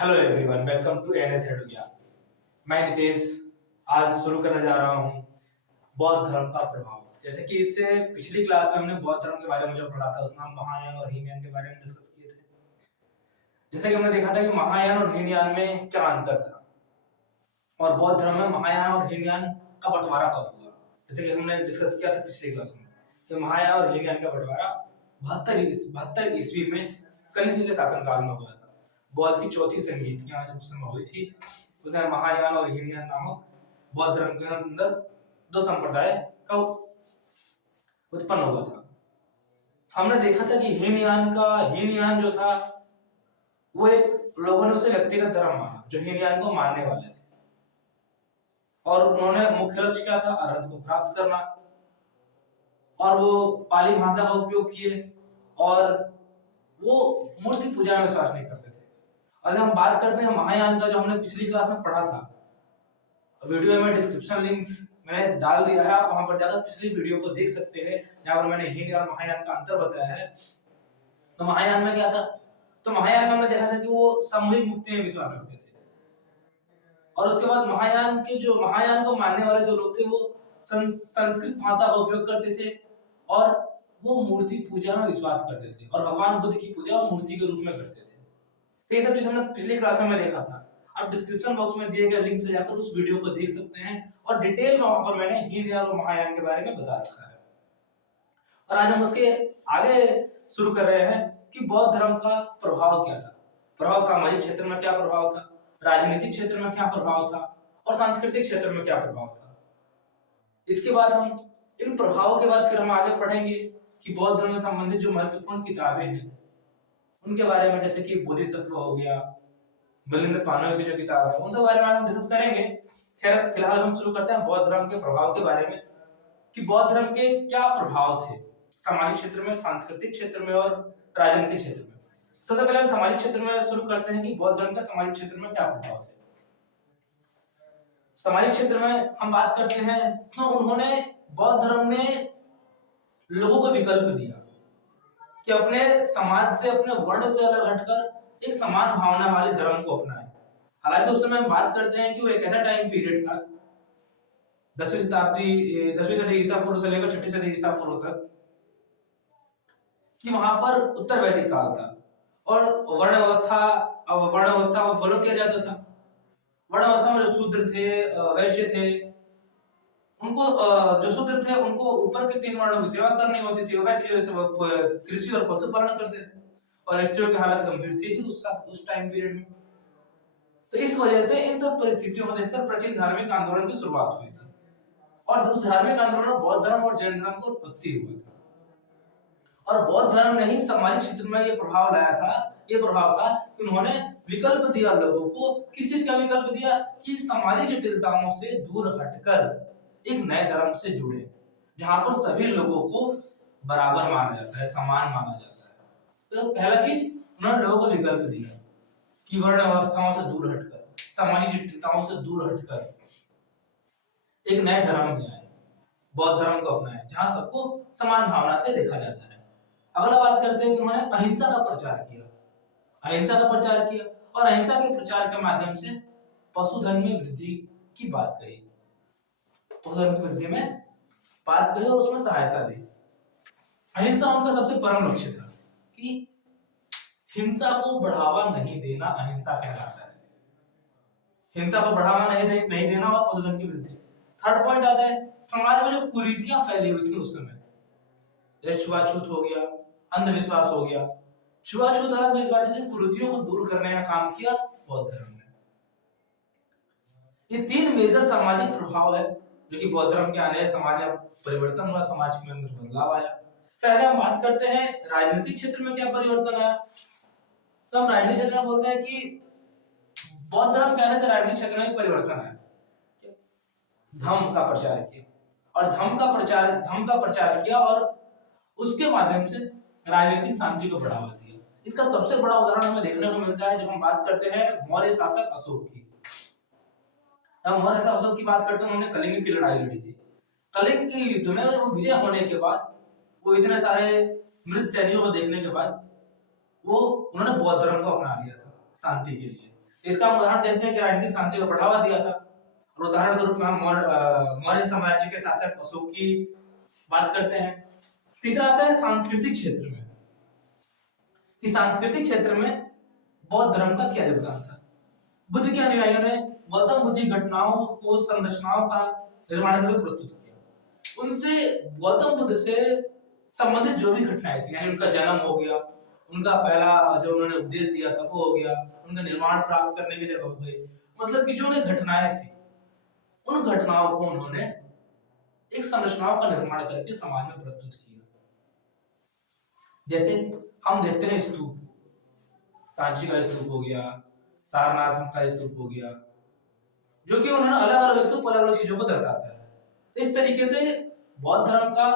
Hello everyone, welcome to NS Edukia. मैं नितेश आज शुरू करने जा रहा हूँ बौद्ध धर्म का प्रभाव। जैसे कि इससे पिछली क्लास में हमने बौद्ध धर्म के बारे में जो पढ़ा था उसमें हम महायान और हीनयान के बारे में डिस्कस किए थे। जैसे कि हमने देखा था कि महायान और हीनयान में क्या अंतर था और बौद्ध धर्म में महायान और हीनयान का बंटवारा कब हुआ। जैसे कि हमने डिस्कस किया था पिछली क्लास में कि महायान और हीनयान का बंटवारा 72 ईस्वी में कनिष्क के शासनकाल में हुआ था। बौद्ध की चौथी संगीतियां जब समय हुई थी उसमें महायान और हीनयान नामक बौद्ध धर्म के अंदर दो संप्रदाय का उत्पन्न हुआ था। हमने देखा था कि हीनयान जो था वो एक लोगों ने उसे व्यक्तिगत धर्म माना जो हीनयान को मानने वाले थे और उन्होंने मुख्य लक्ष्य क्या था, अरहत को प्राप्त करना। और वो पाली भाषा का उपयोग किए और वो मूर्ति पूजा में विश्वास नहीं करते थे। अगर हम बात करते हैं महायान का, जो हमने पिछली क्लास में पढ़ा था, वीडियो में डिस्क्रिप्शन लिंक्स मैंने डाल दिया है, आप वहां पर जाकर पिछली वीडियो को देख सकते हैं जहां पर मैंने हीन और महायान का अंतर बताया है। तो महायान में क्या था, तो महायान में हमने देखा था कि वो सामूहिक मुक्ति में विश्वास रखते थे और उसके बाद महायान को मानने वाले जो लोग थे वो संस्कृत भाषा का उपयोग करते थे और वो मूर्ति पूजा में विश्वास करते थे और भगवान बुद्ध की पूजा मूर्ति के रूप में करते थे। तो ये सब चीज हमने पिछली क्लास में देखा था। आप डिस्क्रिप्शन बॉक्स में दिए गए लिंक से जाकर उस वीडियो को देख सकते हैं और डिटेल में वहां पर मैंने हीनयान और महायान के बारे में बता रखा है। और आज हम उसके आगे शुरू कर रहे हैं कि बौद्ध धर्म का प्रभाव क्या था। प्रभाव सामाजिक क्षेत्र में क्या प्रभाव था, राजनीतिक क्षेत्र में क्या प्रभाव था और सांस्कृतिक क्षेत्र में क्या प्रभाव था। इसके बाद हम इन प्रभावों के बाद फिर हम आगे पढ़ेंगे कि बौद्ध धर्म से संबंधित जो महत्वपूर्ण किताबें हैं उनके बारे में, जैसे कि बोधिसत्व हो गया, मिलिंद पानोय की जो किताब है, उन सब बारे में हम डिस्कस करेंगे। खैर फिलहाल हम शुरू करते हैं बौद्ध धर्म के प्रभाव के बारे में कि बौद्ध धर्म के क्या प्रभाव थे सामाजिक क्षेत्र में, सांस्कृतिक क्षेत्र में और राजनीतिक क्षेत्र में। सबसे पहले हम सामाजिक क्षेत्र में शुरू करते हैं कि बौद्ध धर्म का सामाजिक क्षेत्र में क्या प्रभाव थे। सामाजिक क्षेत्र में हम बात करते हैं तो उन्होंने, बौद्ध धर्म ने लोगों को विकल्प दिया कि अपने समाज से, अपने वर्ण से अलग हटकर एक समान भावना वाले धर्म को अपनाएं। हालांकि उस समय हम बात करते हैं कि वो एक ऐसा टाइम पीरियड था 10वीं सदी ईसा पूर्व से लेकर 6ठी सदी ईसा पूर्व तक, कि वहां पर उत्तर वैदिक काल था और वर्ण व्यवस्था को फॉलो किया जाता था। वर्ण व्यवस्था में जो शूद्र थे, वैश्य थे, उनको जो शूद्र थे उनको ऊपर के 3 वर्णों की सेवा करनी होती थी। वैसे कृषि और पशुपालन करते थे और स्त्रियों की हालत गंभीर थी उस टाइम पीरियड में। तो इस वजह से इन सब परिस्थितियों को देखकर प्राचीन धार्मिक आंदोलन की शुरुआत हुई थी और उस धार्मिक आंदोलन में बौद्ध धर्म और जैन धर्म की उत्पत्ति हुई थी। और बौद्ध धर्म ने ही सामाजिक क्षेत्र में ये प्रभाव लाया था, ये प्रभाव था कि उन्होंने विकल्प दिया लोगों को। किस चीज का विकल्प दिया, कि सामाजिक जटिलताओं से दूर हटकर एक नए धर्म से जुड़े जहां पर सभी लोगों को बराबर माना जाता है, समान माना जाता है। तो पहला चीज उन्होंने लोगों को विकल्प दिया कि वर्ण अवस्थाओं से दूर हटकर, सामाजिक जटिलताओं से दूर हटकर एक नए धर्म में आए, बौद्ध धर्म को अपनाए जहां सबको समान भावना से देखा जाता है। अगला बात करते हैं कि उन्होंने अहिंसा का प्रचार किया। अहिंसा का प्रचार किया और अहिंसा के प्रचार के माध्यम से पशुधन में वृद्धि की बात कही, पशुधन की वृद्धि में बात कही और उसमें सहायता दी। अहिंसा उनका सबसे परम लक्ष्य था कि हिंसा को बढ़ावा नहीं देना अहिंसा कहलाता है। हिंसा को बढ़ावा नहीं देना और पशुधन की वृद्धि। थर्ड पॉइंट आता है समाज में जो कुरीतियां फैली हुई थी उस समय, जैसे छुआछूत हो गया, अंधविश्वास हो गया। छुआछूत और अंधविश्वास जैसी कुरीतियों को दूर करने का काम किया बौद्ध धर्म ने। ये 3 मेजर सामाजिक प्रभाव है जो कि बौद्ध धर्म के आने से समाज में परिवर्तन हुआ, समाज के अंदर बदलाव आया। फिर आगे हम बात करते हैं राजनीतिक क्षेत्र में क्या परिवर्तन आया। तो हम राजनीतिक क्षेत्र में बोलते हैं कि बौद्ध धर्म के आने से राजनीतिक क्षेत्र में परिवर्तन आया। धम्म का प्रचार किया और धम्म का प्रचार किया और उसके माध्यम से राजनीतिक शांति को बढ़ावा दिया। इसका सबसे बड़ा उदाहरण हमें देखने को मिलता है जब हम बात करते हैं मौर्य शासक अशोक की। जब मौर्य शासक अशोक की बात करते हैं, उन्होंने कलिंग की लड़ाई लड़ी थी। कलिंग के युद्ध में वो विजय होने के बाद, वो इतने सारे मृत सैनिकों को देखने के बाद उन्होंने बौद्ध धर्म को अपना लिया था शांति के लिए। इसका हम उदाहरण देखते हैं कि राजनीतिक शांति को बढ़ावा दिया था। और उदाहरण के रूप में हम मौर्य साम्राज्य के शासक अशोक की बात करते हैं। तीसरा आता है सांस्कृतिक क्षेत्र में, कि सांस्कृतिक क्षेत्र में बौद्ध धर्म का क्या योगदान था। बुद्ध के अनुयायियों ने गौतम बुद्ध की घटनाओं को संरचनाओं का निर्माण करके प्रस्तुत किया। उनसे गौतम बुद्ध से संबंधित जो भी घटनाएं थी, यानी उनका जन्म हो गया, उनका पहला जो उन्होंने उपदेश दिया था वो हो गया, उनका निर्माण प्राप्त करने की जगह हो गई, मतलब कि जो उन्हें घटनाएं थी उन घटनाओं को उन्होंने एक संरचनाओं का निर्माण करके समाज में प्रस्तुत किया। जैसे हम देखते हैं स्तूप, सांची का स्तूप हो गया, सारनाथ का स्तूप हो गया, जो कि उन्होंने अलग अलग स्तूप अलग अलग चीजों को दर्शाता है। तो इस तरीके से बौद्ध धर्म का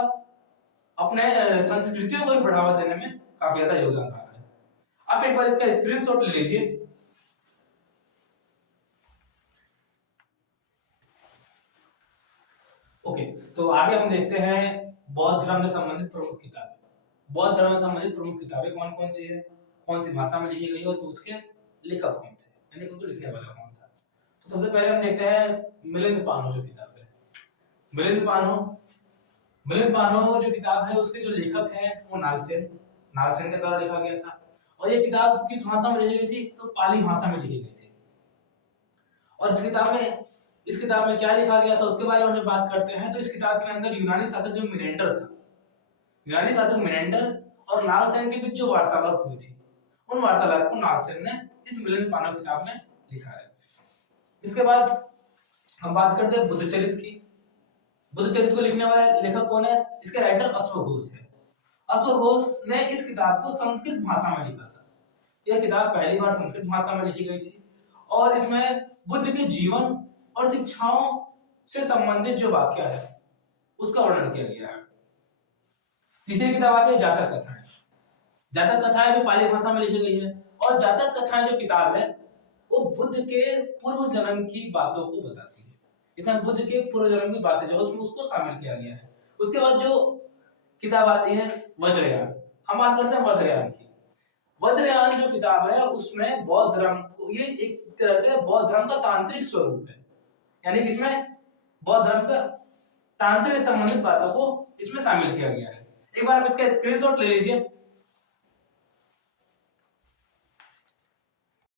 अपने संस्कृतियों को भी बढ़ावा देने में काफी ज्यादा योगदान रहा है। आप एक बार इसका स्क्रीनशॉट ले लीजिए। ओके, तो आगे हम देखते हैं बौद्ध धर्म से संबंधित प्रमुख किताबें। बौद्ध धर्म से संबंधित प्रमुख किताबें कौन कौन सी है, कौन सी भाषा में लिखी गई है और उसके लेखक कौन थे, यानी उनको लिखने वाला कौन था। तो सबसे पहले हम देखते हैं मिलिंद पानो जो किताब है। मिलिंद पानो जो किताब है उसके जो लेखक है वो नागसेन के द्वारा लिखा गया था। और ये किताब किस भाषा में लिखी गई थी, तो पाली भाषा में लिखी गई थी। और इस किताब में क्या लिखा गया था उसके बारे में जब बात करते हैं तो इस किताब के अंदर यूनानी शासक जो मिनेंडर था, यूनानी शासक मिनेंडर और नागसेन के बीच जो वार्तालाप हुई थी, उन वार्तालाप को नागसेन ने इस मिलिंद पानो किताब में लिखा है। इसके बाद हम बात करते हैं बुद्ध चरित्र की। बुद्ध चरित्र को लिखने वाले लेखक कौन है, इसके राइटर अश्वघोष है। अश्वघोष ने इस किताब को संस्कृत भाषा में लिखा था। यह किताब पहली बार संस्कृत भाषा में लिखी गई थी और इसमें बुद्ध के जीवन और शिक्षाओं से संबंधित जो वाक्य है उसका वर्णन किया गया है। तीसरी किताब आती है जातक कथाएं। जातक कथाएं भी पाली भाषा में लिखी गई है और जातक कथाएं जो किताब है वो बुद्ध के पूर्व जन्म की बातों को बताती है। इसमें बुद्ध के पूर्व जन्म की बातें जो उसमें उसको शामिल किया गया है। उसके बाद जो किताब आती है वज्रयान। हम बात करते हैं वज्रयान की। वज्रयान जो किताब है उसमें बौद्ध धर्म को, ये एक तरह से बौद्ध धर्म का तांत्रिक स्वरूप है, यानी कि इसमें बौद्ध धर्म का तांत्रिक संबंधित बातों को इसमें शामिल किया गया है। एक बार आप इसका स्क्रीनशॉट ले लीजिए।